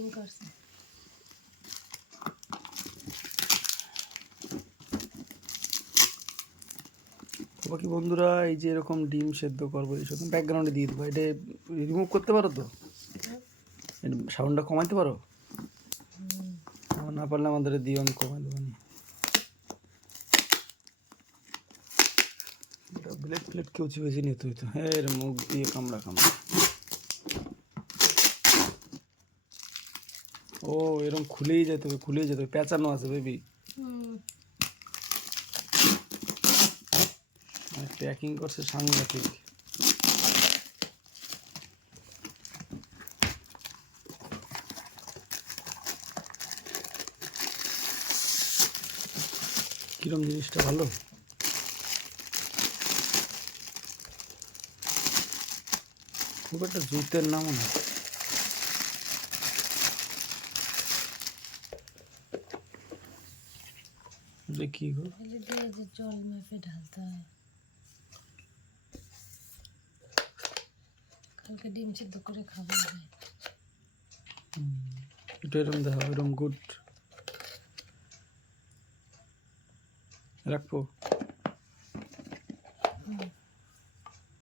Packing করছে। বাকি বন্ধুরা, এই যে এরকম ডিম সেদ্ধ করবো, এই শুধু ব্যাকগ্রাউন্ডে দিয়ে দেবো। এটা রিমুভ করতে পারো তো? সাউন্ডটা কমাইতে পারো? না পারলে আমাদের দিও, আমি কমাই দেবো। ব্লেড প্লেট কেউ বেশি নিতে হইতো। হ্যাঁ, এর মুখ দিয়ে কামড়া কামড়া। ও এরকম খুলেই যেতে হবে, খুলেই যেতে হবে। পেঁচানো আছে বেবি, প্যাকিং করছে সাংঘাতিক। কিরম জিনিসটা ভালো? খুব একটা জুতের নামও না। কি গো, জল মেপে ঢালতে হয়। কালকে ডিম সিদ্ধ করে খাবো। এটা এরম দেখো, এরম গুড রাখবো।